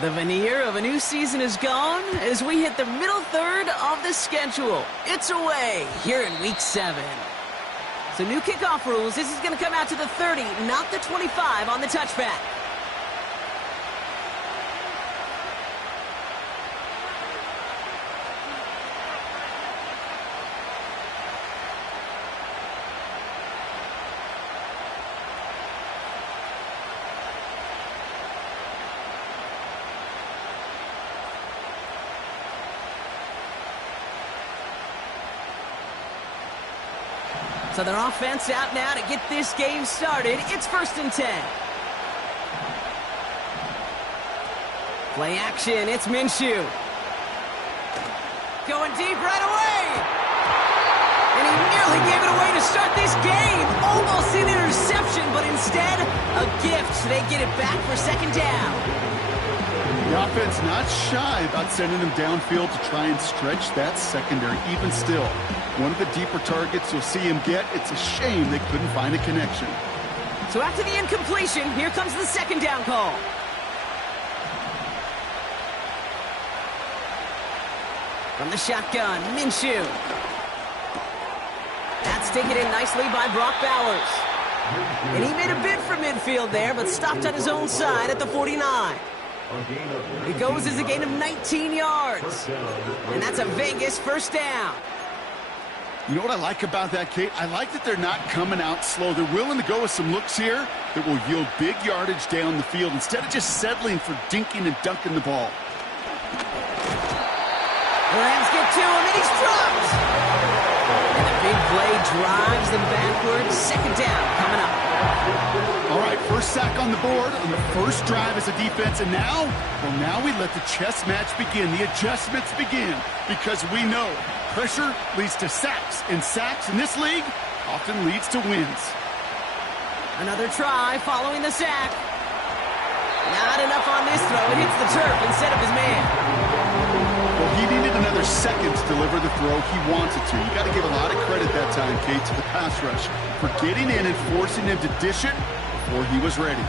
The veneer of a new season is gone as we hit the middle third of the schedule. It's away here in Week 7. So new kickoff rules. This is going to come out to the 30, not the 25 on the touchback. So their offense out now to get this game started. It's 1st and 10. Play action. It's Minshew. Going deep right away. And he nearly gave it away to start this game. Almost an interception, but instead a gift. They get it back for 2nd down. The offense not shy about sending them downfield to try and stretch that secondary. Even still, one of the deeper targets you'll see him get. It's a shame they couldn't find a connection. So after the incompletion, here comes the 2nd down call. From the shotgun, Minshew. That's taken in nicely by Brock Bowers. And he made a bid for midfield there, but stopped on his own side at the 49. It goes as a gain of 19 yards. And that's a Vegas 1st down. You know what I like about that, Kate? I like that they're not coming out slow. They're willing to go with some looks here that will yield big yardage down the field instead of just settling for dinking and dunking the ball. The Rams get to him, and he's dropped. And the big play drives them backwards. 2nd down coming up. All right, first sack on the board on the first drive as a defense. And now, well, now we let the chess match begin. The adjustments begin because we know pressure leads to sacks, and sacks in this league often leads to wins. Another try following the sack. Not enough on this throw. It hits the turf instead of his man. Well, he needed another second to deliver the throw he wanted to. You got to give a lot of credit that time, Kate, to the pass rush for getting in and forcing him to dish it before he was ready.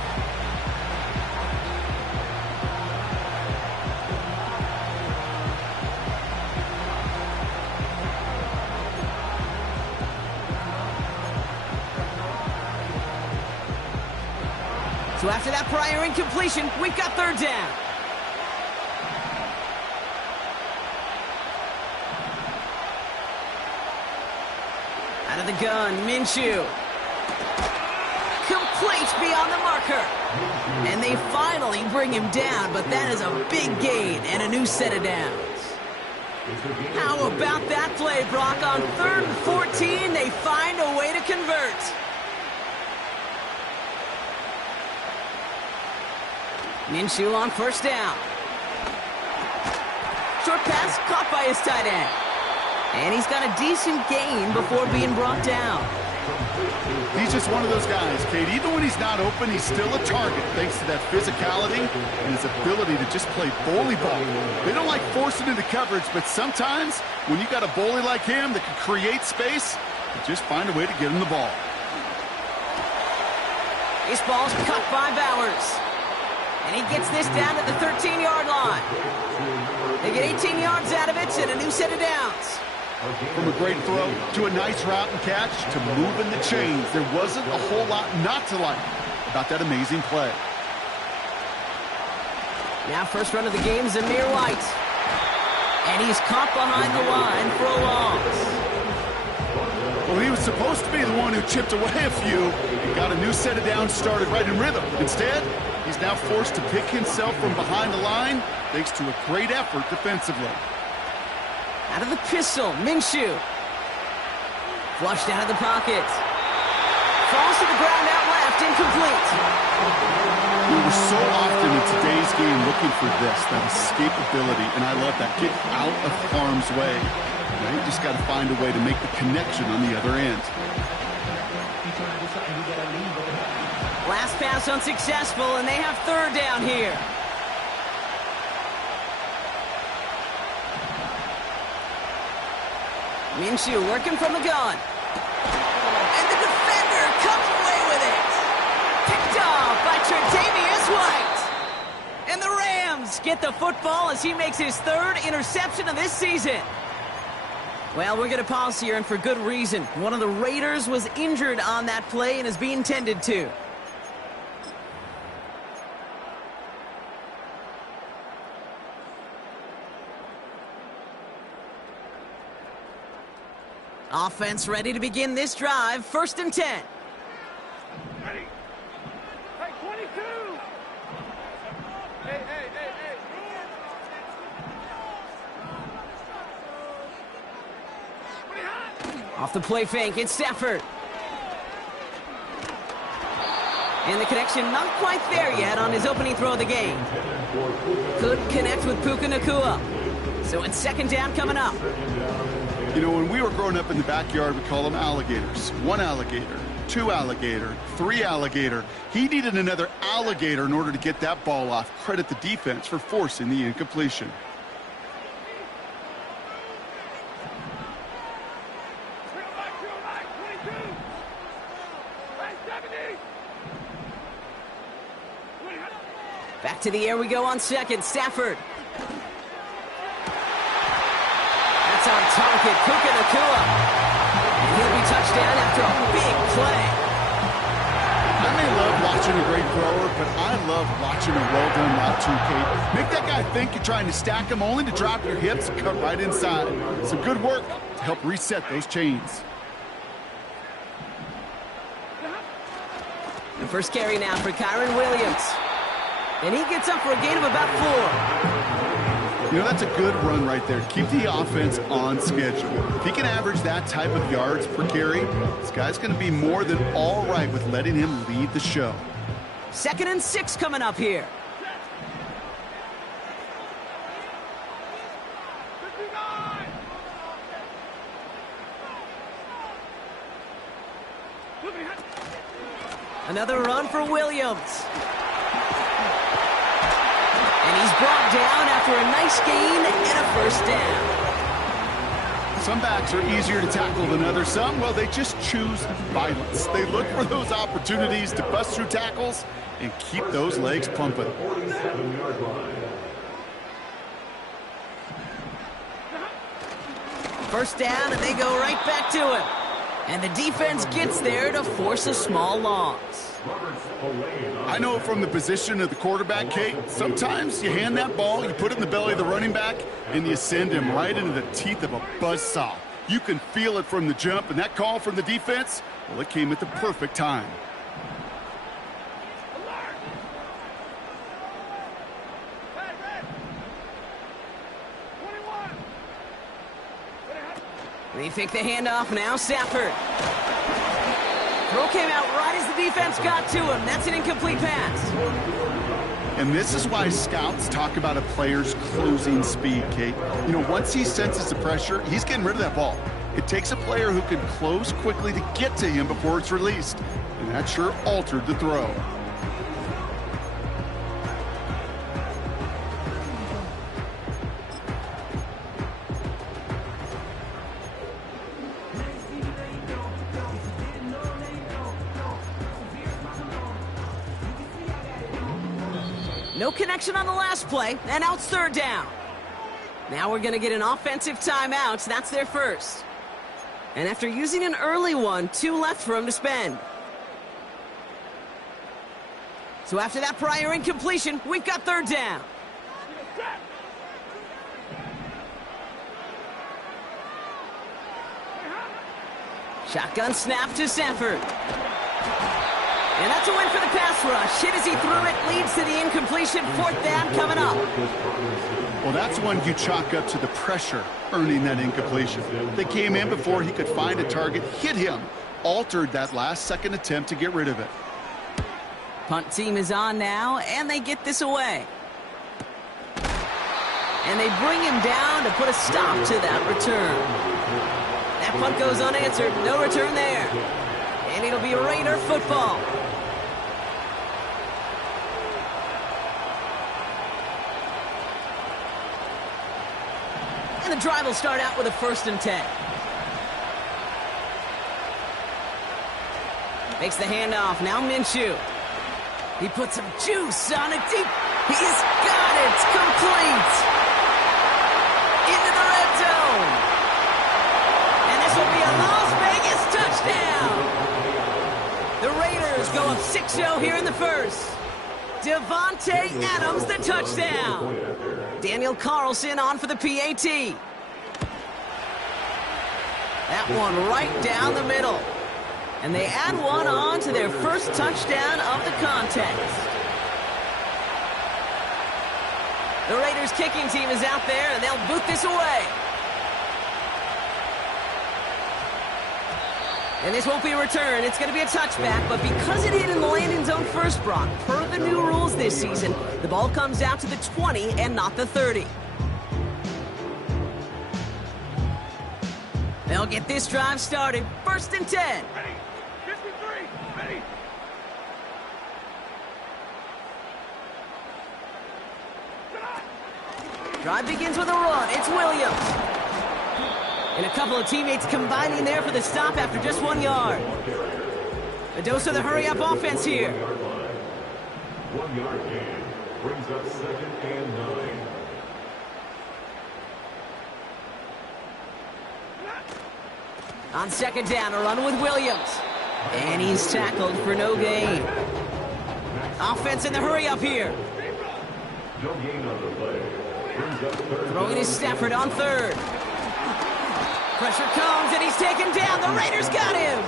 So after that prior incompletion, we've got 3rd down. Out of the gun, Minshew. Complete beyond the marker. And they finally bring him down, but that is a big gain and a new set of downs. How about that play, Brock? On 3rd and 14, they find a way to convert. Minshew on 1st down. Short pass caught by his tight end. And he's got a decent gain before being brought down. He's just one of those guys, Kate. Even when he's not open, he's still a target thanks to that physicality and his ability to just play bully ball. They don't like forcing into coverage, but sometimes when you got a bully like him that can create space, you just find a way to get him the ball. This ball's cut by Bowers. And he gets this down to the 13-yard line. They get 18 yards out of it and a new set of downs. From a great throw to a nice route and catch to moving the chains, there wasn't a whole lot not to like about that amazing play. Now first run of the game is Amir White. And he's caught behind the line for a loss. Well, he was supposed to be the one who chipped away a few and got a new set of downs started right in rhythm. Instead, he's now forced to pick himself from behind the line thanks to a great effort defensively. Out of the pistol, Minshew. Flushed out of the pocket. Falls to the ground out left, incomplete. We were so often in today's game looking for this, that escapability, and I love that. Get out of harm's way. Now you just got to find a way to make the connection on the other end. Last pass unsuccessful, and they have 3rd down here. Minshew working from the gun. And the defender comes away with it. Picked off by Tre'Davious White. And the Rams Raiders get the football as he makes his third interception of this season. Well, we're going to pause here, and for good reason. One of the Raiders was injured on that play and is being tended to. Offense ready to begin this drive. 1st and 10. Ready. Hey, 22. Hey. Off the play fake, it's Stafford. And the connection not quite there yet on his opening throw of the game. Couldn't connect with Puka Nacua. So it's 2nd down coming up. You know, when we were growing up in the backyard, we call them alligators. 1 alligator, 2 alligator, 3 alligator. He needed another alligator in order to get that ball off. Credit the defense for forcing the incompletion. Back to the air we go on 2nd. Stafford. That's on target. Puka Nacua. And he'll be touchdown after a big play. I may love watching a great thrower, but I love watching a well-done route too, Kate. Make that guy think you're trying to stack him only to drop your hips and cut right inside. Some good work to help reset those chains. The first carry now for Kyron Williams. And he gets up for a gain of about 4. You know, that's a good run right there. Keep the offense on schedule. If he can average that type of yards per carry, this guy's going to be more than all right with letting him lead the show. 2nd and 6 coming up here. Another run for Williams. And he's brought down after a nice gain and a 1st down. Some backs are easier to tackle than others. Some, well, they just choose violence. They look for those opportunities to bust through tackles and keep those legs pumping. First down, and they go right back to it. And the defense gets there to force a small loss. I know from the position of the quarterback, Kate, sometimes you hand that ball, you put it in the belly of the running back, and you send him right into the teeth of a buzzsaw. You can feel it from the jump, and that call from the defense, well, it came at the perfect time. They fake the handoff now. Stafford. Throw came out right as the defense got to him. That's an incomplete pass. And this is why scouts talk about a player's closing speed, Kate. You know, once he senses the pressure, he's getting rid of that ball. It takes a player who can close quickly to get to him before it's released. And that sure altered the throw. No connection on the last play, and now it's 3rd down. Now we're going to get an offensive timeout. That's their first. And after using an early one, 2 left for him to spend. So after that prior incompletion, we've got 3rd down. Shotgun snap to Stafford. And that's a win for the pass rush. Hit as he threw it, leads to the incompletion. 4th down coming up. Well, that's one you chalk up to the pressure earning that incompletion. They came in before he could find a target, hit him, altered that last-second attempt to get rid of it. Punt team is on now, and they get this away. And they bring him down to put a stop to that return. That punt goes unanswered. No return there. And it'll be Raider football. And the drive will start out with a 1st and 10. Makes the handoff. Now Minshew. He puts some juice on a deep He's got it! Complete! Into the red zone! And this will be a Las Vegas touchdown! The Raiders go up 6-0 here in the first. Devontae Adams, the touchdown! Daniel Carlson on for the PAT. That one right down the middle. And they add one on to their first touchdown of the contest. The Raiders kicking team is out there, and they'll boot this away. And this won't be a return. It's going to be a touchback, but because it hit in the landing zone first, Brock, per the new rules this season, the ball comes out to the 20 and not the 30. They'll get this drive started. 1st and 10. Ready. 53. Ready. Drive begins with a run. It's Williams. And a couple of teammates combining there for the stop after just 1 yard. A dose of the hurry-up offense here. 1 yard gain brings up 2nd and 9. On 2nd down, a run with Williams. And he's tackled for no gain. Offense in the hurry-up here. No gain on the play. Brings up 3rd. Throwing his Stafford on 3rd. Pressure comes, and he's taken down. The Raiders got him.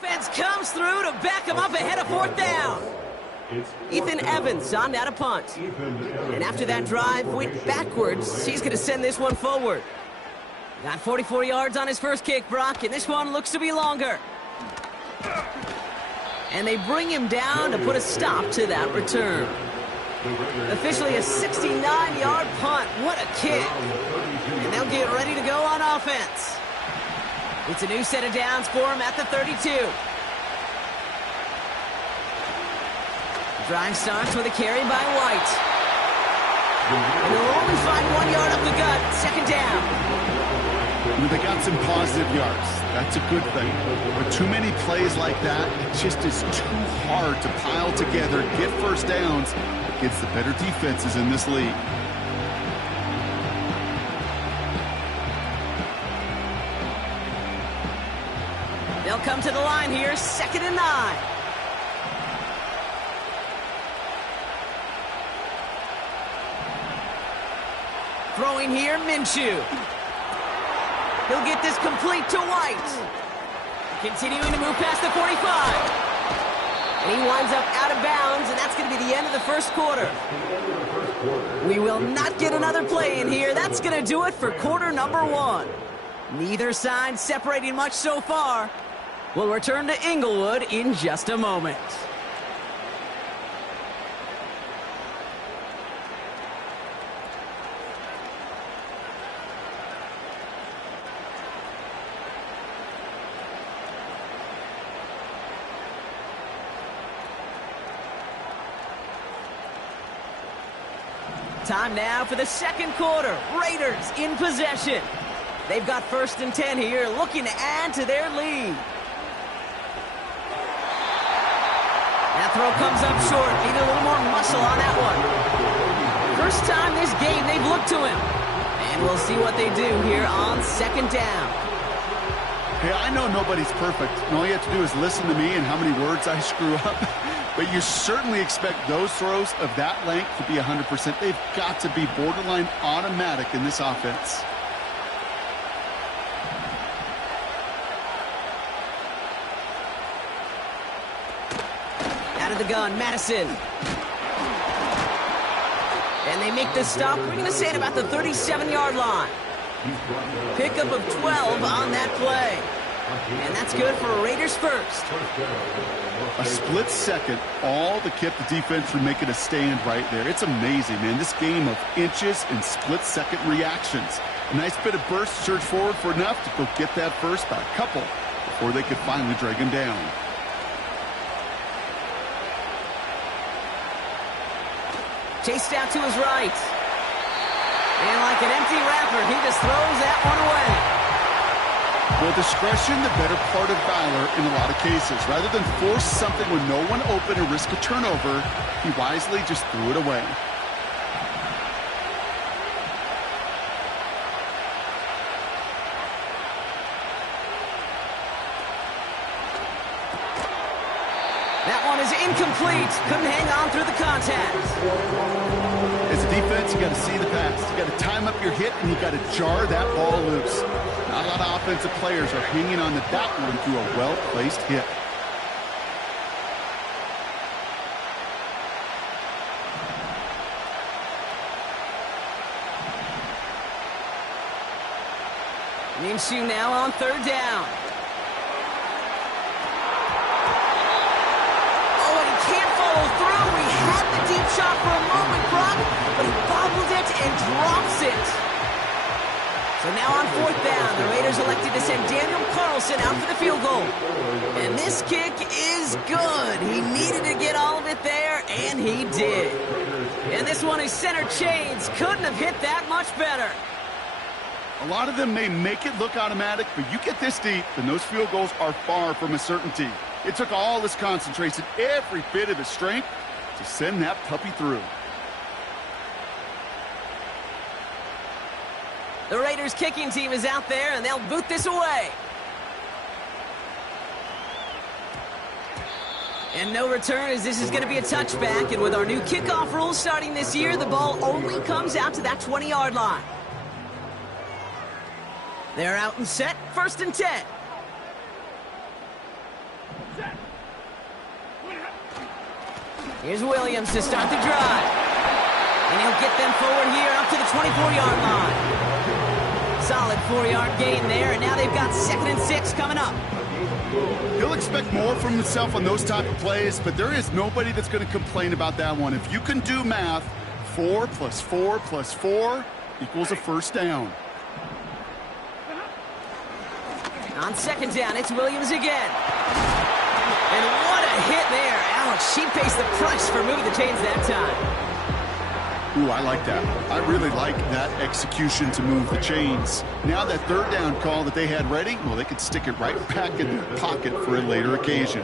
Defense comes through to back him up ahead of 4th down. Ethan Evans on that a punt. And after that drive went backwards, he's going to send this one forward. Got 44 yards on his first kick, Brock, and this one looks to be longer. And they bring him down to put a stop to that return. Officially a 69-yard punt. What a kick. And they'll get ready to go on offense. It's a new set of downs for him at the 32. Drive starts with a carry by White. And they'll only find 1 yard up the gut. 2nd down. They got some positive yards. That's a good thing. But too many plays like that, it just is too hard to pile together, get first downs against the better defenses in this league. They'll come to the line here, 2nd and 9. Throwing here, Minshew. He'll get this complete to White. Continuing to move past the 45. And he winds up out of bounds, and that's going to be the end of the first quarter. We will not get another play in here. That's going to do it for quarter number 1. Neither side separating much so far. We'll return to Inglewood in just a moment. Time now for the second quarter. Raiders in possession. They've got 1st and 10 here, looking to add to their lead. That throw comes up short. Need a little more muscle on that one. First time this game they've looked to him. And we'll see what they do here on 2nd down. Hey, I know nobody's perfect. And all you have to do is listen to me and how many words I screw up. But you certainly expect those throws of that length to be 100%. They've got to be borderline automatic in this offense. Out Out of the gun, Madison. And they make the stop. We're going to say at about the 37-yard line. Pickup of 12 on that play. And that's good for a Raiders first. A split second, all to keep the defense from making a stand right there. It's amazing, man. This game of inches and split-second reactions. A nice bit of burst, surge forward for enough to go get that first by a couple before they could finally drag him down. Chased out to his right. And like an empty wrapper, he just throws that one away. Well, discretion, the better part of valor in a lot of cases. Rather than force something with no one open and risk a turnover, he wisely just threw it away. That one is incomplete. Couldn't hang on through the contact. As a defense, you got to see the pass. You got to time up your hit, and you got to jar that ball loose. Not a lot of offensive players are hanging on to that one through a well-placed hit. Minshew now on third down. Oh, and he can't follow through. He had the deep shot for a moment, Brock, but he bobbled it and drops it. So now on fourth down, the Raiders elected to send Daniel Carlson out for the field goal. And this kick is good. He needed to get all of it there, and he did. And this one is center chains. Couldn't have hit that much better. A lot of them may make it look automatic, but you get this deep, and those field goals are far from a certainty. It took all his concentration, every bit of his strength, to send that puppy through. The Raiders kicking team is out there, and they'll boot this away. And no return, as this is going to be a touchback. And with our new kickoff rules starting this year, the ball only comes out to that 20-yard line. They're out and set, 1st and 10. Here's Williams to start the drive. And he'll get them forward here up to the 24-yard line. Solid 4-yard gain there, and now they've got 2nd and 6 coming up. He'll expect more from himself on those type of plays, but there is nobody that's going to complain about that one. If you can do math, 4 plus 4 plus 4 equals a first down. On 2nd down, it's Williams again. And what a hit there. Alex, she pays the price for moving the chains that time. Ooh, I like that. I really like that execution to move the chains. Now that 3rd down call that they had ready, well, they could stick it right back in their pocket for a later occasion.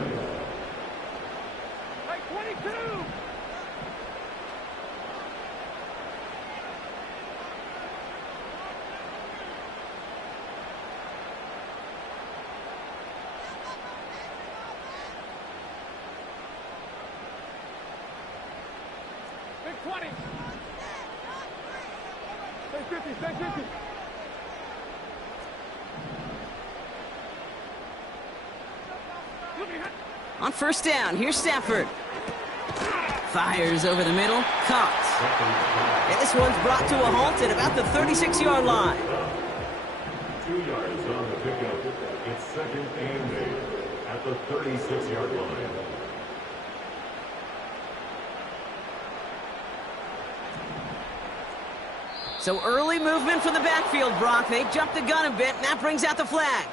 Hey, 22! Big 20! Stay 50, stay 50! On 1st down, here's Stafford. Fires over the middle, caught. And this one's brought to a halt at about the 36-yard line. 2 yards on the pickup. It's 2nd and 8 at the 36-yard line. So early movement from the backfield, Brock. They jumped the gun a bit, and that brings out the flag.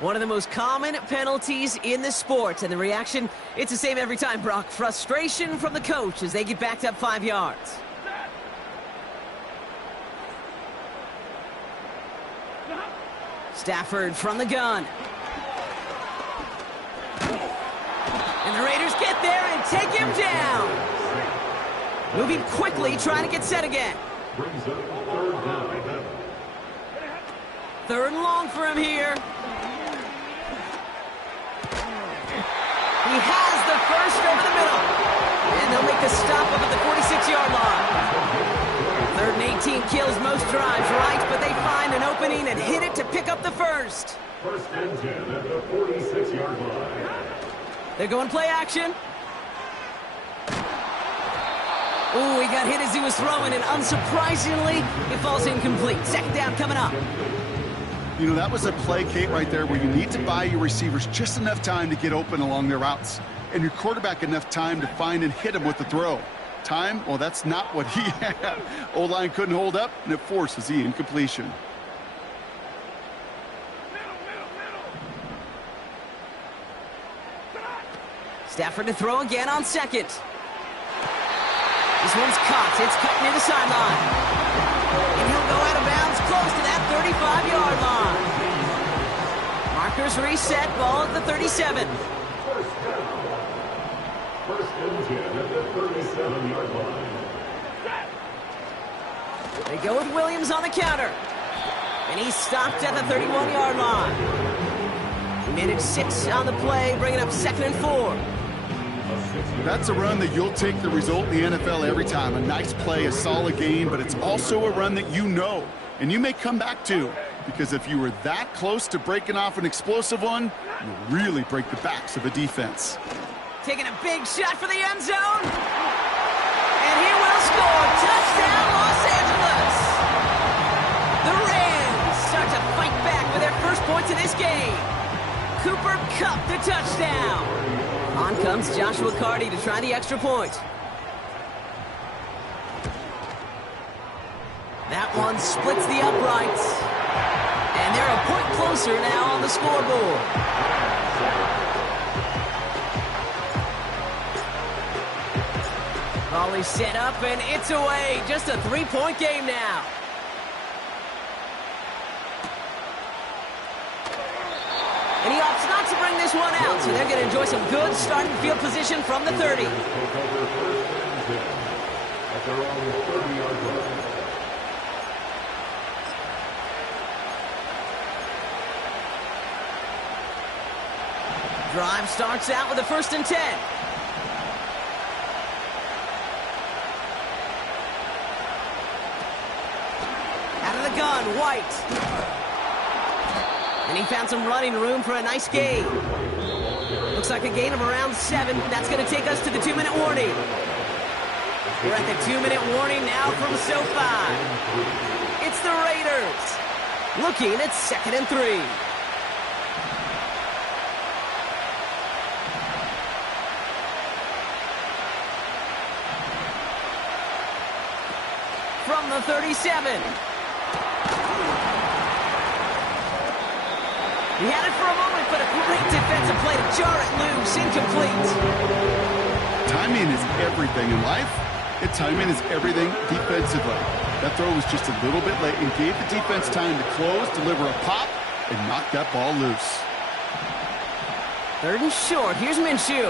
One of the most common penalties in the sport, and the reaction, it's the same every time, Brock. Frustration from the coach as they get backed up 5 yards. Stafford from the gun. And the Raiders get there and take him down. Moving quickly, trying to get set again. Brings up 3rd down. 3rd and long for him here. He has the first over the middle. And they'll make the stop up at the 46-yard line. 3rd and 18 kills most drives, right? But they find an opening and hit it to pick up the first. 1st and 10 at the 46-yard line. They're going play action. Oh, he got hit as he was throwing, and unsurprisingly, it falls incomplete. Second down coming up. You know, that was a play, Kate, right there where you need to buy your receivers just enough time to get open along their routes, and your quarterback enough time to find and hit him with the throw. Time? Well, that's not what he had. O-line couldn't hold up, and it forces the incompletion. Stafford to throw again on second. This one's caught. It's cut near the sideline. And he'll go out of bounds close to that 35-yard line. Markers reset. Ball at the 37. First and 10 at the 37-yard line. They go with Williams on the counter. And he's stopped at the 31-yard line. He managed 6 on the play, bringing up 2nd and 4. That's a run that you'll take the result in the NFL every time. A nice play, a solid game, but it's also a run that you know and you may come back to, because if you were that close to breaking off an explosive one, you'll really break the backs of a defense. Taking a big shot for the end zone. And he will score. Touchdown, Los Angeles. The Rams start to fight back with their first points in this game. Cooper Kupp the touchdown. On comes Joshua Carty to try the extra point. That one splits the uprights. And they're a point closer now on the scoreboard. Volley set up, and it's away. Just a 3-point game now. And he opts not to bring this one out, so they're going to enjoy some good starting field position from the 30. Drive starts out with a 1st and 10. Out of the gun, White. And he found some running room for a nice gain. Looks like a gain of around 7. That's going to take us to the 2-minute warning. We're at the 2-minute warning now from SoFi. It's the Raiders looking at 2nd and 3. From the 37. He had it for a moment, but a great defensive play to jar it loose. Incomplete. Timing is everything in life, and timing is everything defensively. That throw was just a little bit late and gave the defense time to close, deliver a pop, and knock that ball loose. 3rd and short. Here's Minshew.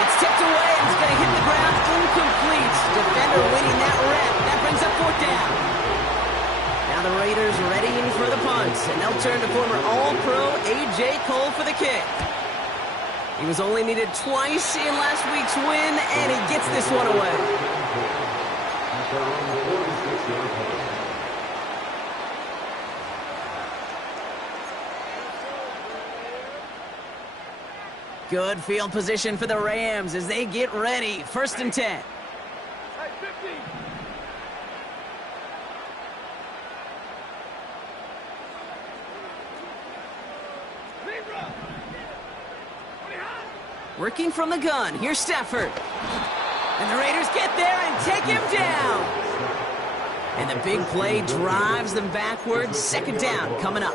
It's tipped away, and it's going to hit the ground incomplete. Defender winning that rep. That brings up 4th down. Now the Raiders readying for the punt, and they'll turn to former All-Pro A.J. Cole for the kick. He was only needed twice in last week's win, and he gets this one away. Good field position for the Rams as they get ready. 1st and 10. Working from the gun. Here's Stafford. And the Raiders get there and take him down. And the big play drives them backwards. 2nd down coming up.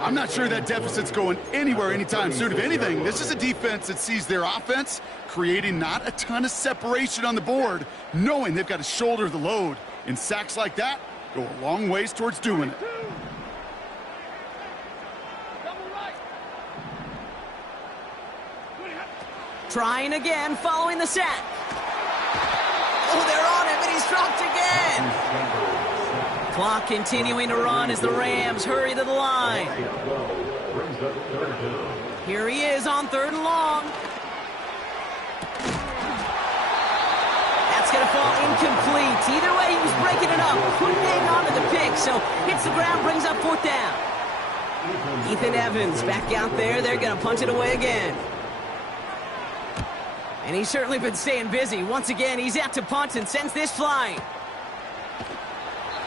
I'm not sure that deficit's going anywhere anytime soon. If anything, this is a defense that sees their offense creating not a ton of separation on the board, knowing they've got to shoulder the load. And sacks like that go a long ways towards doing it. Trying again following the sack. Oh, they're on him, and he's dropped again. Clock continuing to run as the Rams hurry to the line. Here he is on 3rd and long. That's going to fall incomplete. Either way, he was breaking it up. Couldn't hang on to the pick, so hits the ground, brings up 4th down. Ethan Evans back out there. They're going to punch it away again. And he's certainly been staying busy. Once again, he's out to punt and sends this flying.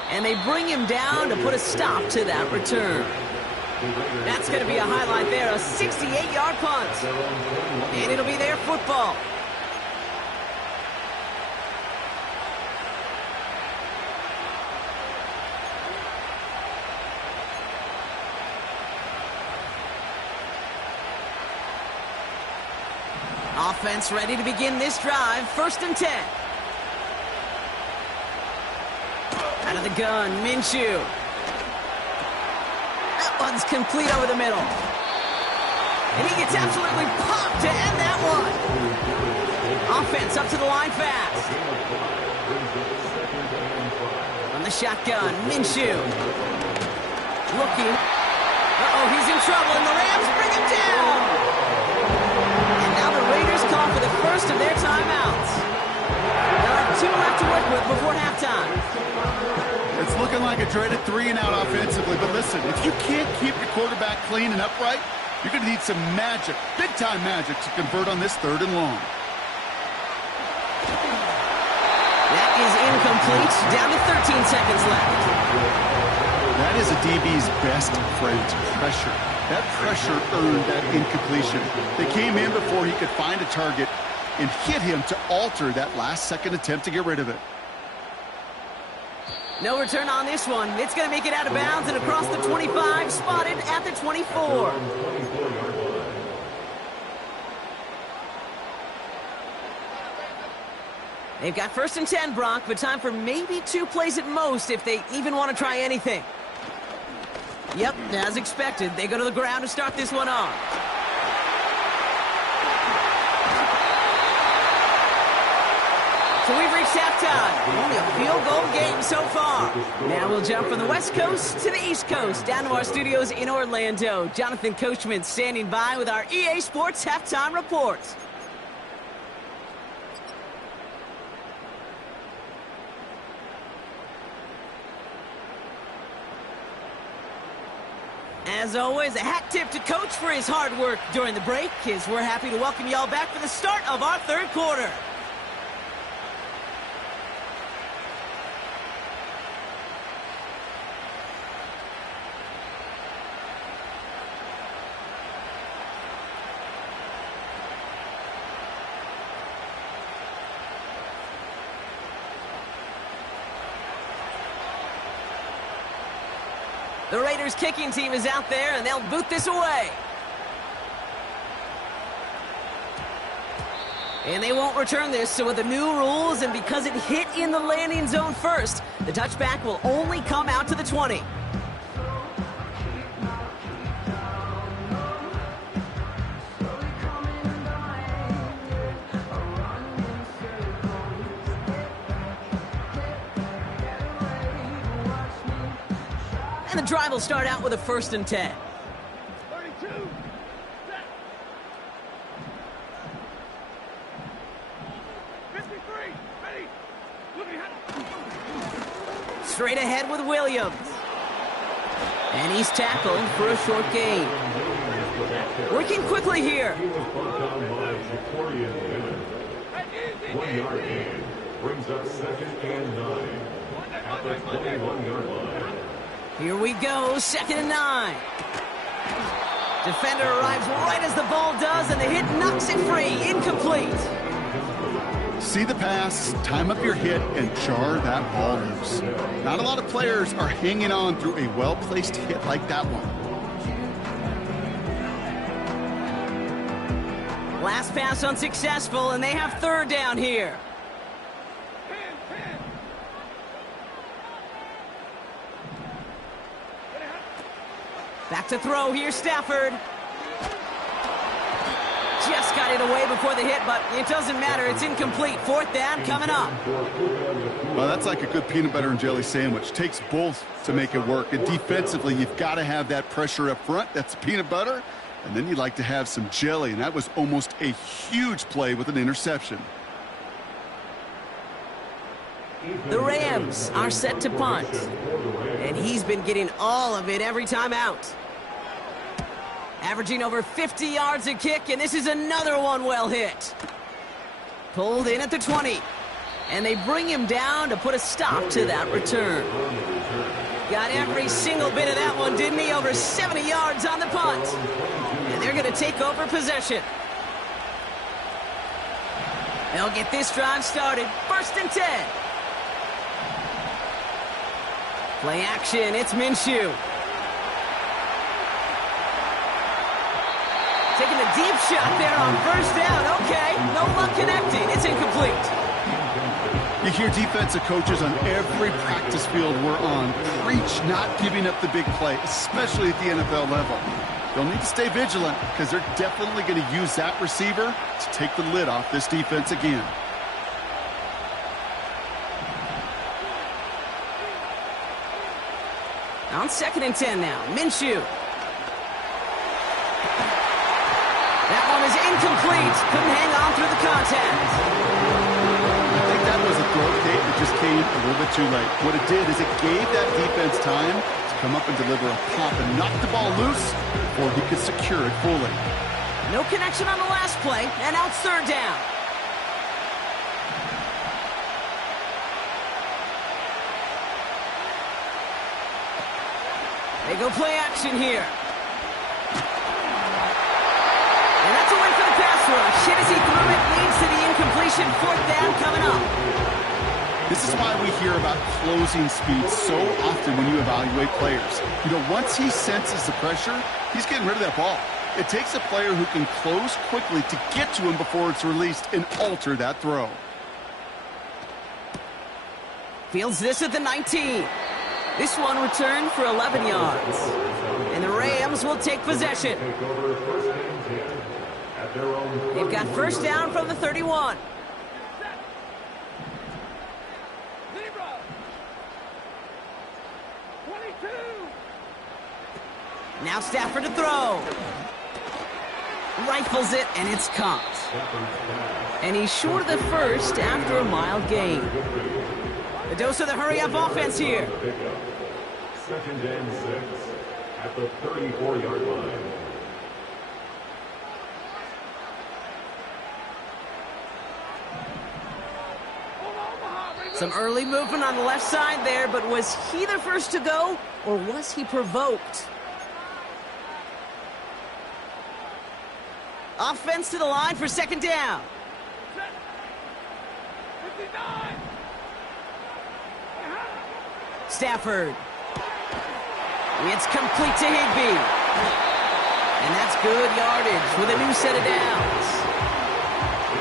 And they bring him down to put a stop to that return. That's going to be a highlight there, a 68-yard punt. And it'll be their football. Offense ready to begin this drive. 1st and 10. Out of the gun, Minshew. That one's complete over the middle. And he gets absolutely popped to end that one. Offense up to the line fast. On the shotgun, Minshew. Looking. Uh-oh, he's in trouble, and the Rams bring him down. And now the Raiders call for the first of their timeouts. They'll have 2 left to work with before halftime. It's looking like a dreaded 3-and-out offensively, but listen, if you can't keep your quarterback clean and upright, you're going to need some magic, big-time magic, to convert on this 3rd and long. That is incomplete. Down to 13 seconds left. That is a DB's best friend, pressure. That pressure earned that incompletion. They came in before he could find a target and hit him to alter that last-second attempt to get rid of it. No return on this one. It's going to make it out of bounds and across the 25, spotted at the 24. They've got 1st and 10, Brock, but time for maybe 2 plays at most if they even want to try anything. Yep, as expected, they go to the ground to start this one off. So we've reached halftime. Only a field goal game so far. Now we'll jump from the West Coast to the East Coast, down to our studios in Orlando. Jonathan Coachman standing by with our EA Sports Halftime Report. As always, a hat tip to Coach for his hard work during the break, as we're happy to welcome y'all back for the start of our 3rd quarter. The Raiders kicking team is out there, and they'll boot this away. And they won't return this, so with the new rules, and because it hit in the landing zone first, the touchback will only come out to the 20. And the drive will start out with a 1st and 10. 32. Set. 53. Ready. Looking ahead. Straight ahead with Williams. And he's tackled for a short gain. Working quickly here. 1 yard gain brings up 2nd and 9 at the 21-yard line. Here we go, 2nd and 9. Defender arrives right as the ball does, and the hit knocks it free. Incomplete. See the pass, time up your hit, and jar that ball loose. Not a lot of players are hanging on through a well-placed hit like that one. Last pass unsuccessful, and they have 3rd down here. 10. Back to throw here, Stafford. Just got it away before the hit, but it doesn't matter. It's incomplete. 4th down coming up. Well, that's like a good peanut butter and jelly sandwich. Takes both to make it work. And defensively, you've got to have that pressure up front. That's peanut butter. And then you'd like to have some jelly. And that was almost a huge play with an interception. The Rams are set to punt. And he's been getting all of it every time out. Averaging over 50 yards a kick, and this is another one well hit. Pulled in at the 20. And they bring him down to put a stop to that return. Got every single bit of that one, didn't he? Over 70 yards on the punt. And they're going to take over possession. They'll get this drive started. 1st and 10. Play action. It's Minshew. Taking a deep shot there on 1st down. Okay, no luck connecting. It's incomplete. You hear defensive coaches on every practice field we're on preach not giving up the big play, especially at the NFL level. They'll need to stay vigilant because they're definitely going to use that receiver to take the lid off this defense again. On 2nd and 10 now, Minshew. That one is incomplete. Couldn't hang on through the contact. I think that was a throw, Kate, that just came a little bit too late. What it did is it gave that defense time to come up and deliver a pop and knock the ball loose before he could secure it fully. No connection on the last play, and now it's 3rd down. They go play action here. And that's a win for the pass rush. Hit as he threw it, leads to the incompletion. 4th down coming up. This is why we hear about closing speed so often when you evaluate players. You know, once he senses the pressure, he's getting rid of that ball. It takes a player who can close quickly to get to him before it's released and alter that throw. Fields this at the 19. This one returned for 11 yards. And the Rams will take possession. They've got 1st down from the 31. Zebra. 22. Now Stafford to throw. Rifles it, and it's caught. And he's short of the 1st after a mild gain. The dose of the hurry-up offense here. 2nd and 6 at the 34-yard line. Some early movement on the left side there, but was he the first to go, or was he provoked? Offense to the line for 2nd down. 59. Stafford. It's complete to Higbee. And that's good yardage with a new set of downs.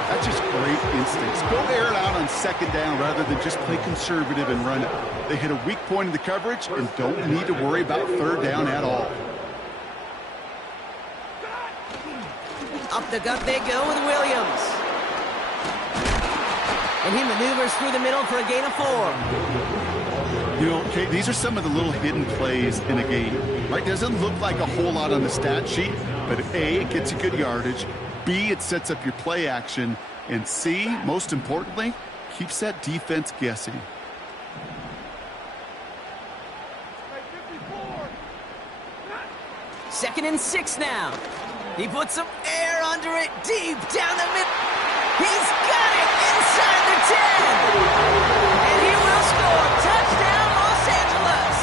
That's just great instincts. Go air it out on 2nd down rather than just play conservative and run it. They hit a weak point in the coverage and don't need to worry about 3rd down at all. Up the gut they go with Williams. And he maneuvers through the middle for a gain of 4. You know, Kate, these are some of the little hidden plays in a game, right? Doesn't look like a whole lot on the stat sheet, but A, it gets you good yardage. B, it sets up your play action. And C, most importantly, keeps that defense guessing. 2nd and 6 now. He puts some air under it, deep down the middle. He's got it inside the 10. And he will score. Touchdown, Los Angeles.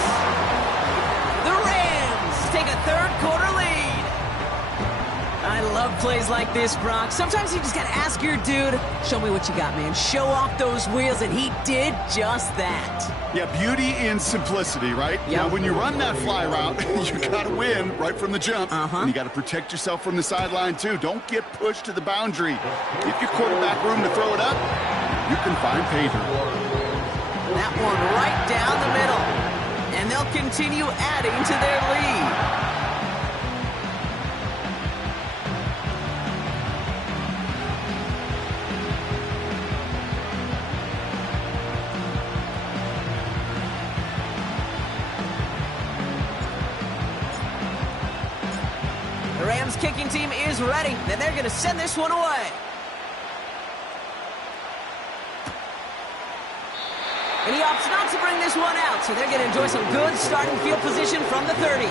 The Rams take a 3rd quarter lead. I love plays like this, Brock. Sometimes you just got to ask your dude, show me what you got, man. Show off those wheels, and he did just that. Yeah, beauty in simplicity, right? Yep. Now, when you run that fly route, you got to win right from the jump. And you got to protect yourself from the sideline, too. Don't get pushed to the boundary. Give your quarterback room to throw it up. You can find pay dirt. That one right down the middle. And they'll continue adding to their lead. Kicking team is ready, and they're going to send this one away. And he opts not to bring this one out, so they're going to enjoy some good starting field position from the 30.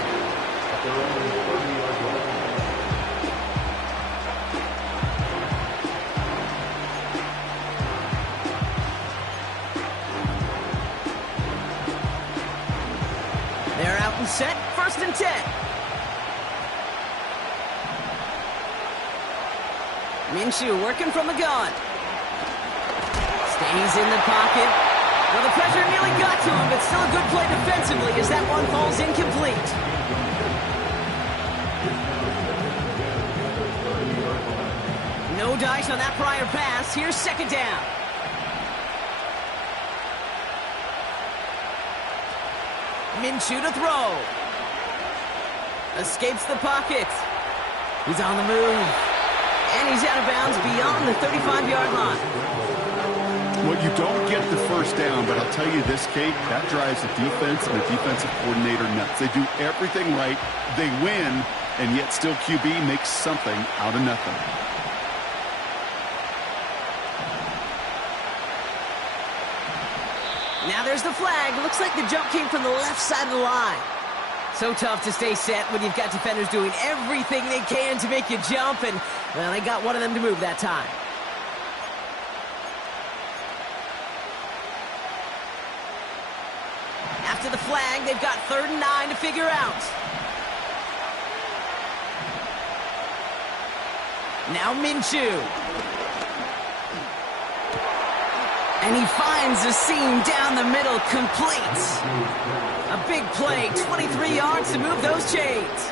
set, 1st and 10. Minshew working from the gun. Stays in the pocket. Well, the pressure nearly got to him, but still a good play defensively as that one falls incomplete. No dice on that prior pass. Here's 2nd down. Minshew to throw. Escapes the pocket. He's on the move. And he's out of bounds beyond the 35-yard line. Well, you don't get the 1st down, but I'll tell you this, Kate, that drives the defense and the defensive coordinator nuts. They do everything right. They win, and yet still QB makes something out of nothing. Now there's the flag. Looks like the jump came from the left side of the line. So tough to stay set when you've got defenders doing everything they can to make you jump, and, well, they got one of them to move that time. After the flag, they've got 3rd and 9 to figure out. Now Minshew. And he finds a seam down the middle, complete. A big play, 23 yards to move those chains.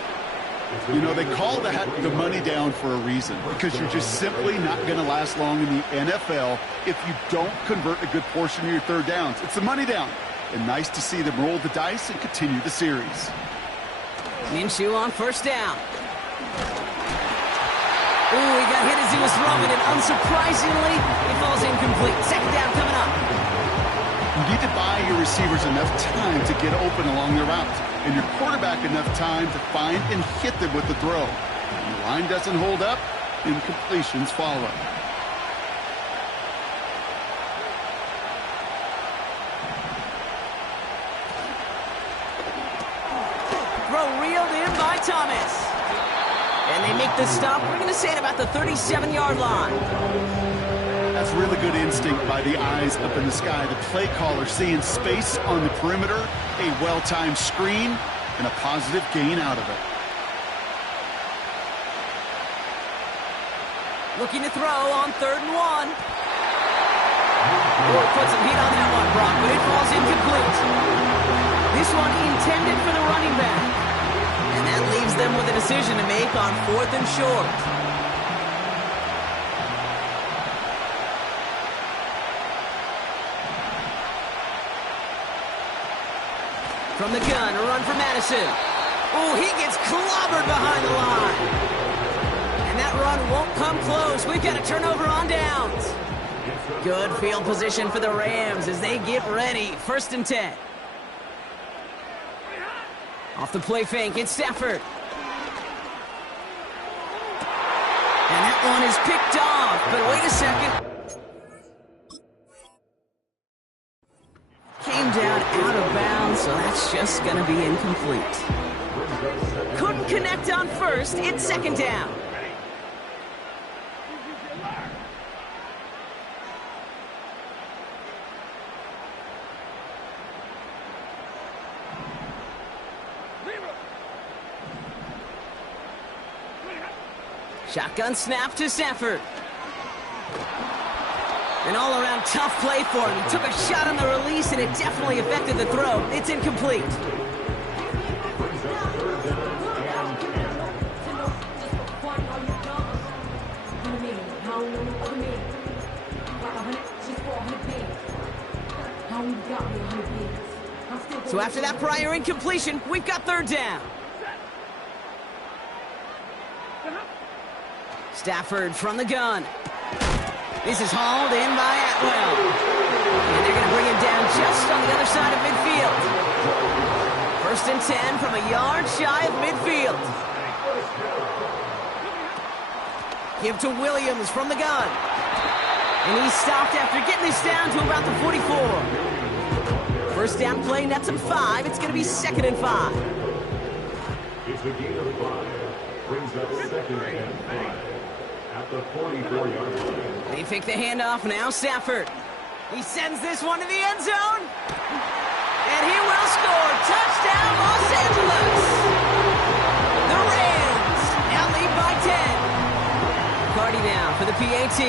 You know, they call that the money down for a reason, because you're just simply not going to last long in the NFL if you don't convert a good portion of your 3rd downs. It's the money down. And nice to see them roll the dice and continue the series. Minshew on 1st down. Ooh, he got hit as he was throwing, and unsurprisingly, he falls incomplete. 2nd down coming up. You need to buy your receivers enough time to get open along their routes, and your quarterback enough time to find and hit them with the throw. When the line doesn't hold up, incompletions follow. Throw reeled in by Thomas. And they make the stop. We're going to say it about the 37-yard line. That's really good instinct by the eyes up in the sky. The play caller seeing space on the perimeter, a well-timed screen, and a positive gain out of it. Looking to throw on 3rd and 1. Oh, put some heat on that one, Brock, but it falls incomplete. This one intended for the running back. And that leaves them with a decision to make on 4th and short. From the gun, a run for Madison. Oh, he gets clobbered behind the line. And that run won't come close. We've got a turnover on downs. Good field position for the Rams as they get ready. 1st and 10. Off the play fake, it's Stafford. And that one is picked off, but wait a second. Came down out of bounds, so that's just going to be incomplete. Couldn't connect on 1st, it's 2nd down. Shotgun snap to Stafford. An all-around tough play for him. He took a shot on the release, and it definitely affected the throw. It's incomplete. So after that prior incompletion, we've got 3rd down. Stafford from the gun. This is hauled in by Atwell. And they're going to bring him down just on the other side of midfield. 1st and 10 from a yard shy of midfield. Give to Williams from the gun. And he's stopped after getting this down to about the 44. 1st down play, nets him 5. It's going to be 2nd and 5. It's a gain of 5. Brings up 2nd and 5. At the 44-yard line. They fake the handoff, now Stafford. He sends this one to the end zone. And he will score. Touchdown, Los Angeles. The Rams now lead by 10. Cardi down for the PAT.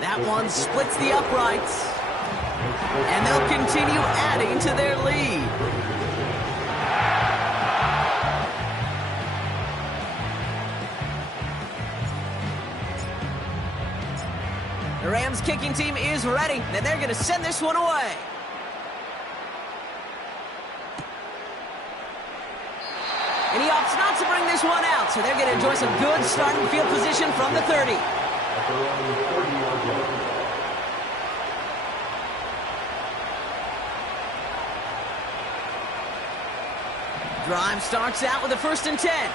That one splits the uprights. And they'll continue adding to their lead. The Rams kicking team is ready, and they're going to send this one away. And he opts not to bring this one out, so they're going to enjoy some good starting field position from the 30. Drive starts out with a 1st and 10.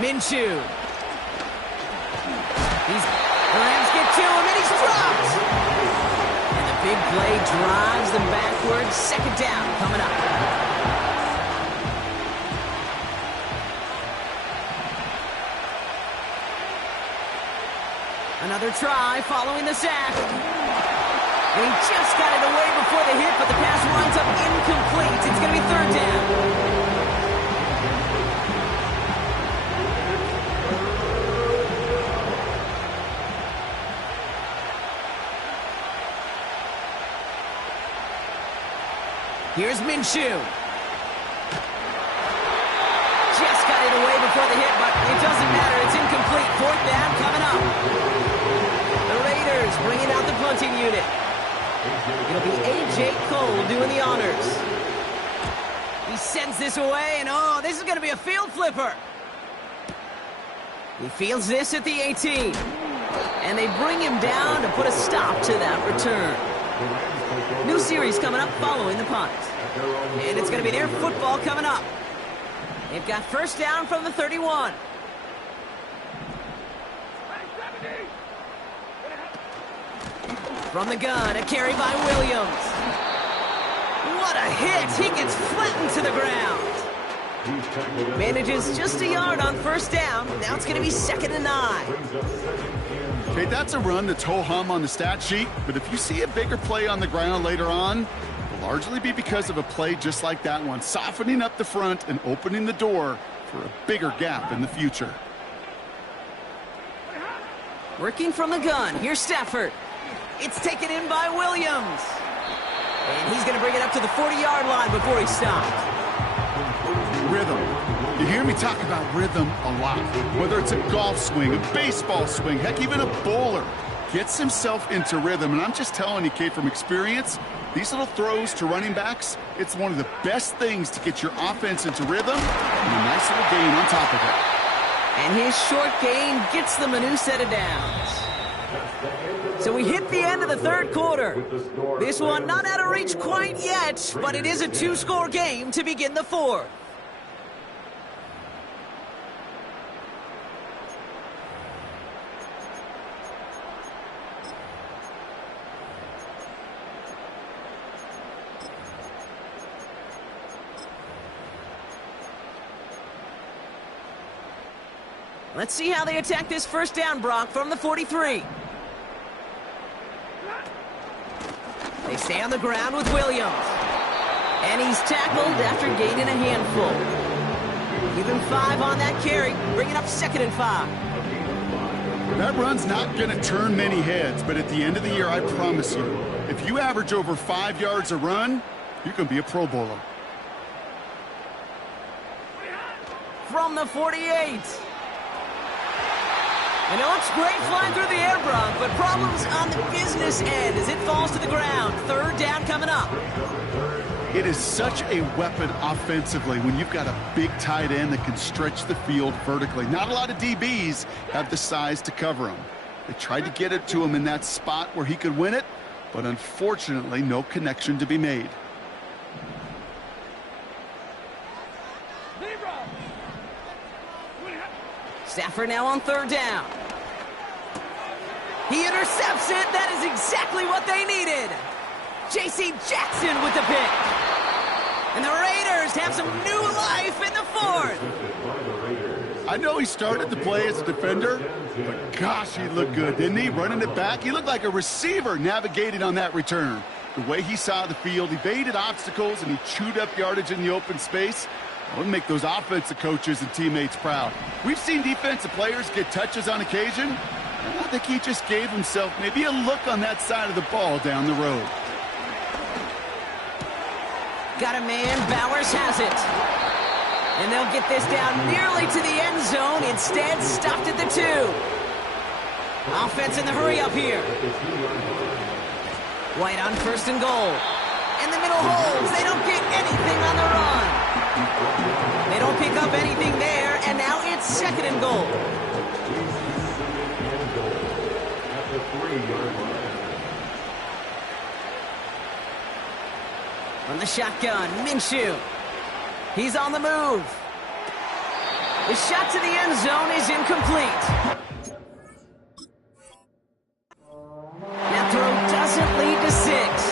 Minshew. The Rams get to him, and he's dropped. And the big play drives them backwards. 2nd down coming up. Another try following the sack. He just got it away before the hit, but the pass winds up incomplete. It's going to be 3rd down. Here's Minshew. Just got it away before the hit, but it doesn't matter. It's incomplete. 4th down coming up. The Raiders bringing out the punting unit. It'll be A.J. Cole doing the honors. He sends this away, and oh, this is going to be a field flipper. He fields this at the 18. And they bring him down to put a stop to that return. New series coming up following the punt. And it's going to be their football coming up. They've got 1st down from the 31. From the gun, a carry by Williams. What a hit! He gets flattened to the ground. Manages just a yard on 1st down. Now it's going to be 2nd and 9. Okay, that's a run that's ho-hum on the stat sheet, but if you see a bigger play on the ground later on, it'll largely be because of a play just like that one, softening up the front and opening the door for a bigger gap in the future. Working from the gun, here's Stafford. It's taken in by Williams. And he's going to bring it up to the 40-yard line before he stopped. Rhythm. You hear me talk about rhythm a lot. Whether it's a golf swing, a baseball swing, heck, even a bowler gets himself into rhythm. And I'm just telling you, Kate, from experience, these little throws to running backs, it's one of the best things to get your offense into rhythm and a nice little gain on top of it. And his short gain gets them a new set of downs. So we hit the end of the 3rd quarter. This one not out of reach quite yet, but it is a 2-score game to begin the 4th. Let's see how they attack this 1st down, Brock, from the 43. They stay on the ground with Williams. And he's tackled after gaining a handful. Give him 5 on that carry, bringing up 2nd and 5. That run's not going to turn many heads, but at the end of the year, I promise you, if you average over 5 yards a run, you can be a Pro Bowler. From the 48. And it looks great flying through the air, Brock, but problems on the business end as it falls to the ground. 3rd down coming up. It is such a weapon offensively when you've got a big tight end that can stretch the field vertically. Not a lot of DBs have the size to cover him. They tried to get it to him in that spot where he could win it, but unfortunately, no connection to be made. Stafford now on 3rd down. He intercepts it. That is exactly what they needed. J.C. Jackson with the pick. And the Raiders have some new life in the 4th. I know he started to play as a defender, but gosh, he looked good, didn't he? Running it back, he looked like a receiver navigating on that return. The way he saw the field, he baited obstacles, and he chewed up yardage in the open space. That would make those offensive coaches and teammates proud. We've seen defensive players get touches on occasion. I think he just gave himself maybe a look on that side of the ball down the road. Got a man, Bowers has it. And they'll get this down nearly to the end zone, instead stopped at the 2. Offense in the hurry up here. White on 1st and goal. And the middle holds. They don't get anything on the run. They don't pick up anything there, and now it's 2nd and goal. From the shotgun, Minshew. He's on the move. The shot to the end zone is incomplete. That throw doesn't lead to 6.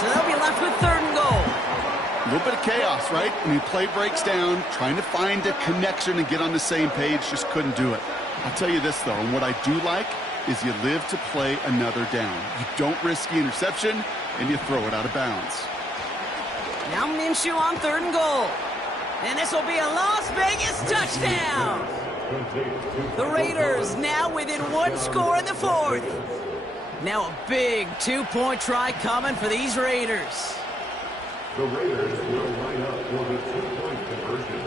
So they'll be left with 3rd and goal. A little bit of chaos, right? I mean, play breaks down, trying to find a connection and get on the same page, just couldn't do it. I'll tell you this, though, and what I do like is you live to play another down. You don't risk the interception, and you throw it out of bounds. Now Minshew on 3rd and goal. And this will be a Las Vegas touchdown. The Raiders now within 1 score in the 4th. Now a big 2-point try coming for these Raiders. The Raiders will line up for the 2-point conversion.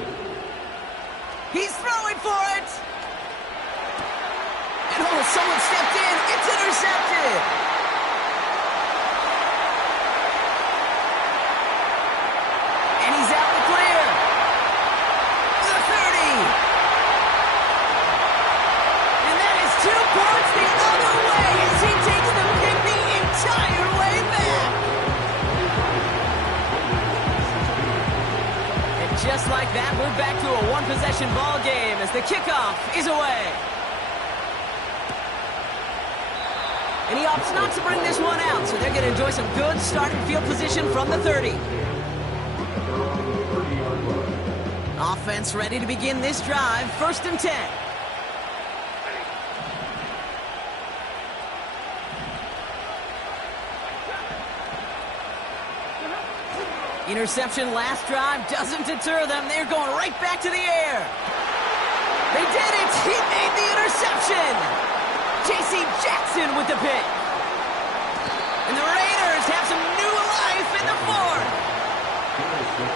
He's throwing for it. And oh, someone stepped in. It's intercepted. And he's out the clear. The 30. And that is 2 points the other way as he takes the pick the entire way back. And just like that, we're back to a 1-possession ball game as the kickoff is away. And he opts not to bring this one out, so they're going to enjoy some good starting field position from the 30. Offense ready to begin this drive, 1st and 10. Interception last drive doesn't deter them. They're going right back to the air. They did it! He made the interception! J.C. Jackson with the pick. And the Raiders have some new life in the 4th.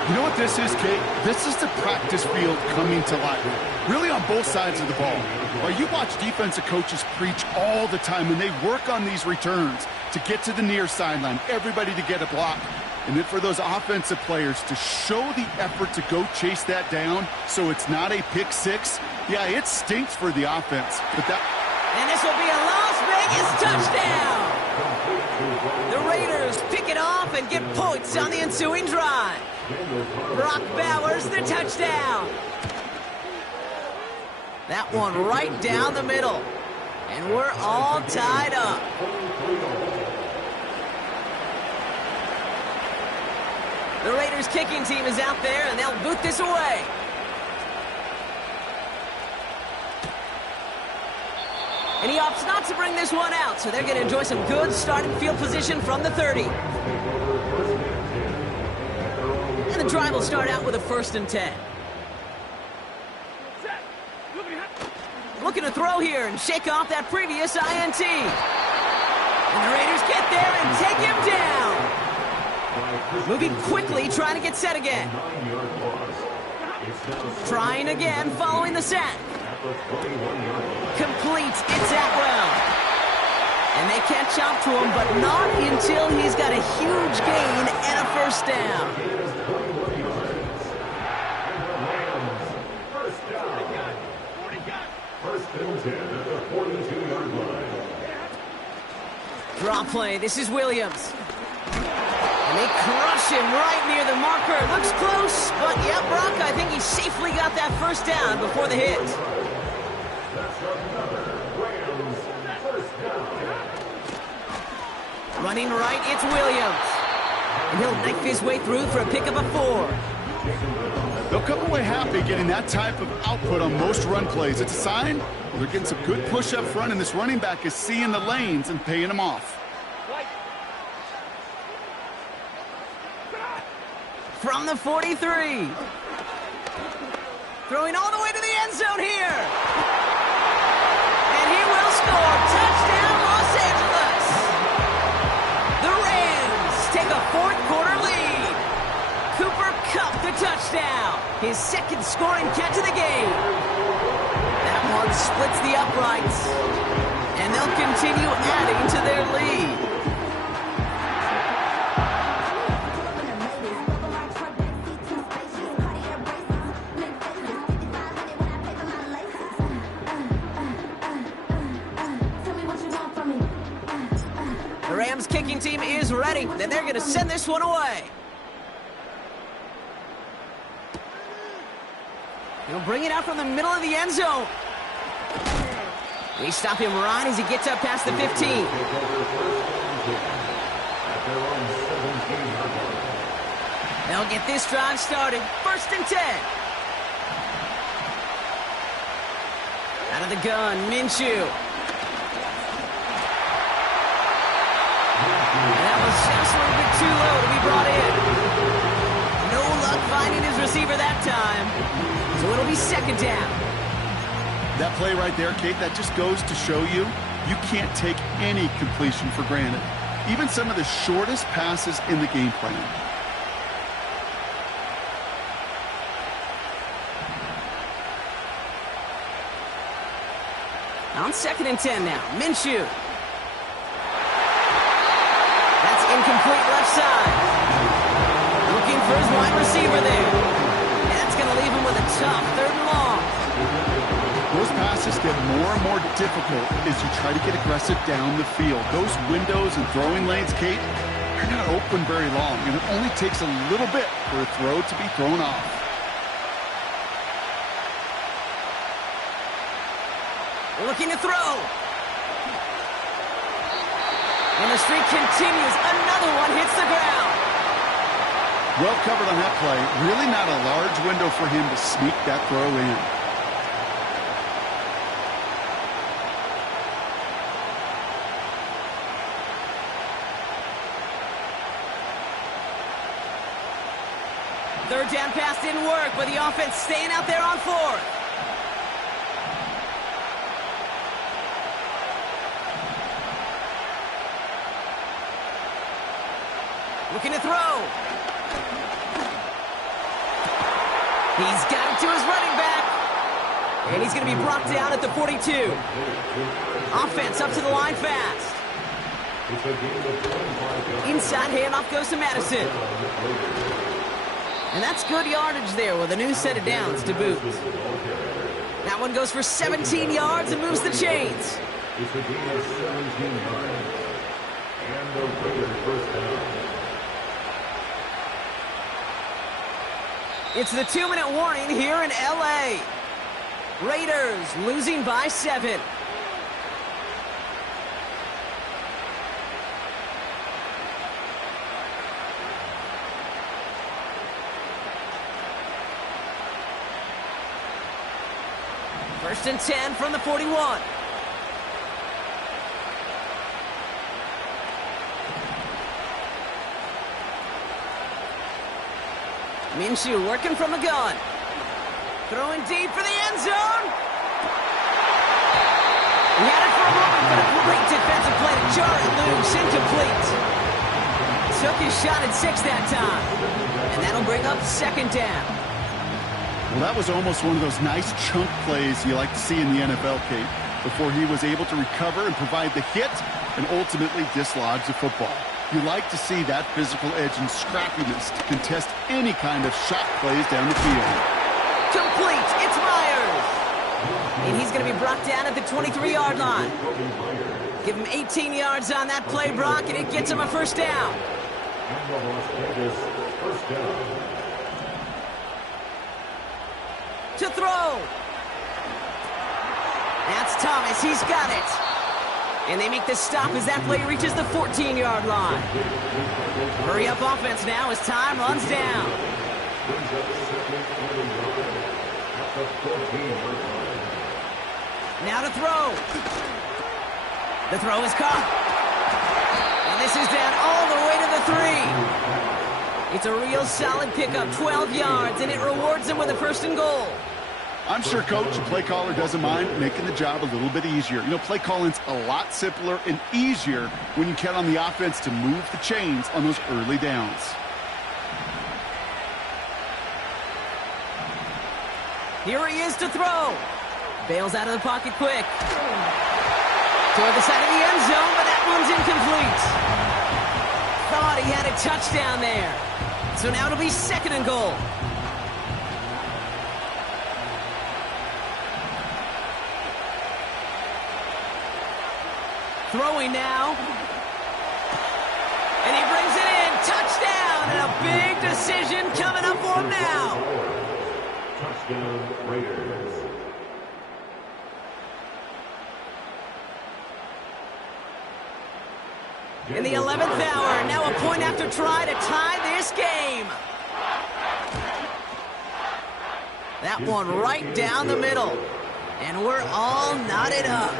You know what this is, Kate? This is the practice field coming to life. Really on both sides of the ball. Well, you watch defensive coaches preach all the time, and they work on these returns to get to the near sideline, everybody to get a block. And then for those offensive players to show the effort to go chase that down so it's not a pick 6, yeah, it stinks for the offense. But that... And this will be a Las Vegas touchdown. The Raiders pick it off and get points on the ensuing drive. Brock Bowers, the touchdown. That one right down the middle. And we're all tied up. The Raiders kicking team is out there, and they'll boot this away. And he opts not to bring this one out, so they're going to enjoy some good starting field position from the 30. And the drive will start out with a 1st and 10. Looking to throw here and shake off that previous INT. And the Raiders get there and take him down. Moving quickly, trying to get set again. Trying again, following the sack. Complete, it's Atwell. And they catch up to him, but not until he's got a huge gain and a 1st down. Draw play, this is Williams. And they crush him right near the marker. Looks close, but yeah, Brock, I think he safely got that 1st down before the hit. Running right, it's Williams. And he'll knife his way through for a pickup of 4. They'll come away happy getting that type of output on most run plays. It's a sign they're getting some good push up front, and this running back is seeing the lanes and paying them off. From the 43. Throwing all the way to the end zone here. And he will score. Touchdown, Los Angeles. The Rams take a fourth-quarter lead. Cooper Kupp the touchdown. His second scoring catch of the game. That one splits the uprights. And they'll continue adding to their lead. The Rams kicking team is ready, and they're going to send this one away. He'll bring it out from the middle of the end zone. They stop him right as he gets up past the 15. They'll get this drive started. 1st and 10. Out of the gun, Minshew. That was just a little bit too low to be brought in. No luck finding his receiver that time. So it'll be 2nd down. That play right there, Kate, that just goes to show you can't take any completion for granted. Even some of the shortest passes in the game plan. On 2nd and 10 now, Minshew. That's incomplete left side. Looking for his wide receiver there. That's going to leave him with a tough 3rd and long. Those passes get more and more difficult as you try to get aggressive down the field. Those windows and throwing lanes, Kate, they're not open very long, and it only takes a little bit for a throw to be thrown off. Looking to throw. And the streak continues. Another one hits the ground. Well covered on that play. Really not a large window for him to sneak that throw in. Third down pass didn't work, but the offense staying out there on 4th. Looking to throw. He's got it to his running back. And he's going to be brought down at the 42. Offense up to the line fast. Inside handoff goes to Madison. And that's good yardage there with a new set of downs to boot. That one goes for 17 yards and moves the chains. It's a gain of 17 yards. And the Raiders first down. It's the 2-minute warning here in L.A. Raiders losing by 7. First and 10 from the 41. Minshew working from the gun. Throwing deep for the end zone. He had it for a moment, but a great defensive play to jar it loose. Incomplete. Took his shot at 6 that time. And that'll bring up 2nd down. Well, that was almost one of those nice chunk plays you like to see in the NFL, Kate, before he was able to recover and provide the hit and ultimately dislodge the football. You like to see that physical edge and scrappiness to contest any kind of shot plays down the field. Complete. It's Myers. And he's going to be brought down at the 23-yard line. Give him 18 yards on that play, Brock, and it gets him a 1st down. And the Las Vegas first down. To throw. That's Thomas. He's got it. And they make the stop as that play reaches the 14-yard line. Hurry up offense now as time runs down. Brings up second and 11 at the 14-yard line. Now to throw. The throw is caught. And this is down all the way to the 3. It's a real solid pickup, 12 yards, and it rewards them with a 1st and goal. I'm sure Coach, the play caller, doesn't mind making the job a little bit easier. You know, play calling's a lot simpler and easier when you count on the offense to move the chains on those early downs. Here he is to throw. Bails out of the pocket quick. Toward the side of the end zone, but that one's incomplete. Thought he had a touchdown there. So now it'll be 2nd and goal. Throwing now. And he brings it in. Touchdown! And a big decision coming up for him now. Touchdown Raiders. In the 11th hour, now a point after try to tie this game. That one right down the middle. And we're all knotted up.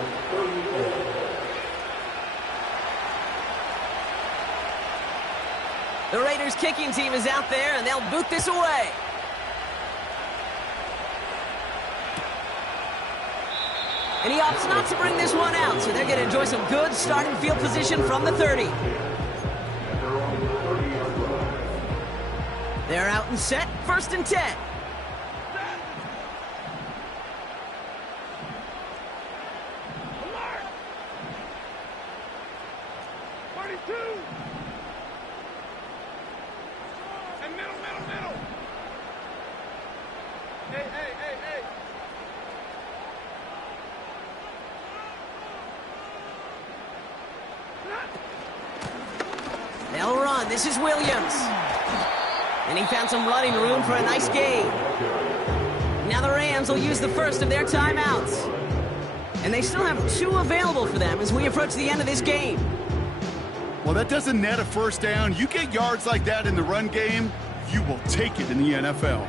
The Raiders kicking team is out there, and they'll boot this away. And he opts not to bring this one out, so they're going to enjoy some good starting field position from the 30. They're out and set, 1st and 10. Alert! 32! And middle. Hey. They'll run. This is Williams. And he found some running room for a nice gain. Now the Rams will use the first of their timeouts. And they still have 2 available for them as we approach the end of this game. Well, that doesn't net a 1st down. You get yards like that in the run game, you will take it in the NFL.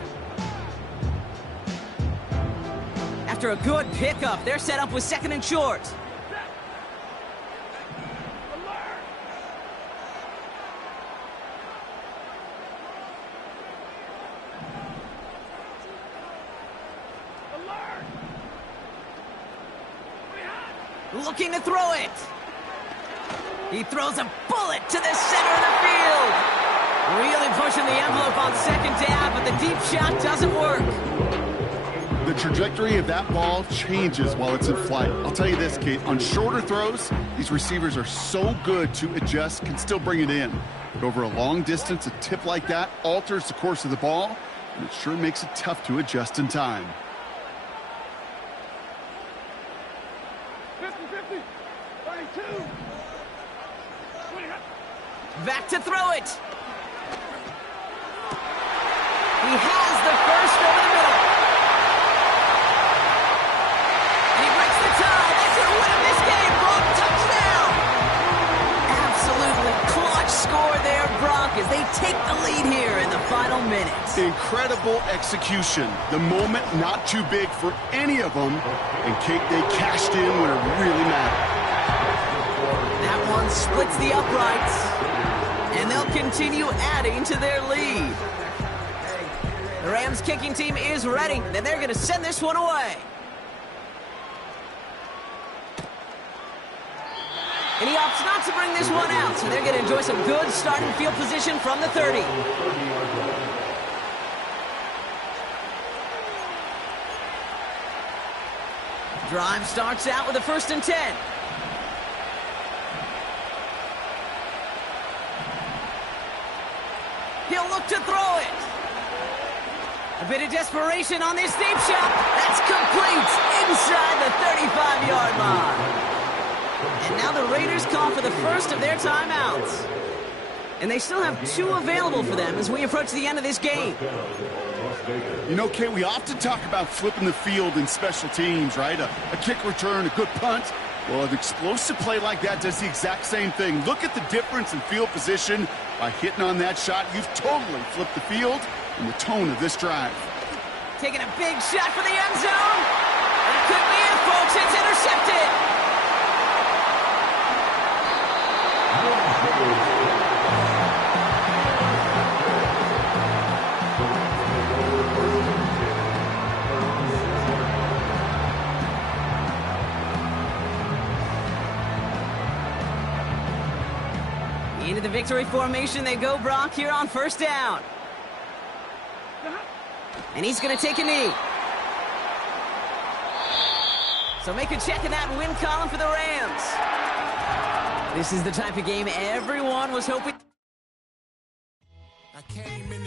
After a good pickup, they're set up with 2nd and short. Looking to throw it. He throws a bullet to the center of the field. Really pushing the envelope on 2nd down, but the deep shot doesn't work. The trajectory of that ball changes while it's in flight. I'll tell you this, Kate, on shorter throws, these receivers are so good to adjust, can still bring it in. But over a long distance, a tip like that alters the course of the ball, and it sure makes it tough to adjust in time. 50-50. 32. Back to throw it. He has the first over the middle. And he breaks the tie. That's going to win him this game. Brock, touchdown. Absolutely clutch score there, Brock, as they take the lead here in the final minutes. Incredible execution. The moment not too big for any of them. And Kate, they cashed in when it really mattered. That one splits the uprights. And they'll continue adding to their lead. The Rams kicking team is ready, and they're going to send this one away. And he opts not to bring this one out, so they're going to enjoy some good starting field position from the 30. Drive starts out with a 1st and 10. He'll look to throw it. A bit of desperation on this deep shot. That's complete inside the 35-yard line. And now the Raiders call for the first of their timeouts. And they still have 2 available for them as we approach the end of this game. You know, Kate, we often talk about flipping the field in special teams, right? A kick return, a good punt. Well, an explosive play like that does the exact same thing. Look at the difference in field position. By hitting on that shot, you've totally flipped the field. and the tone of this drive. Taking a big shot for the end zone. That could be it, folks. It's intercepted. Into the victory formation they go, Brock, here on first down. And he's going to take a knee. So make a check in that win column for the Rams. This is the type of game everyone was hoping. I came in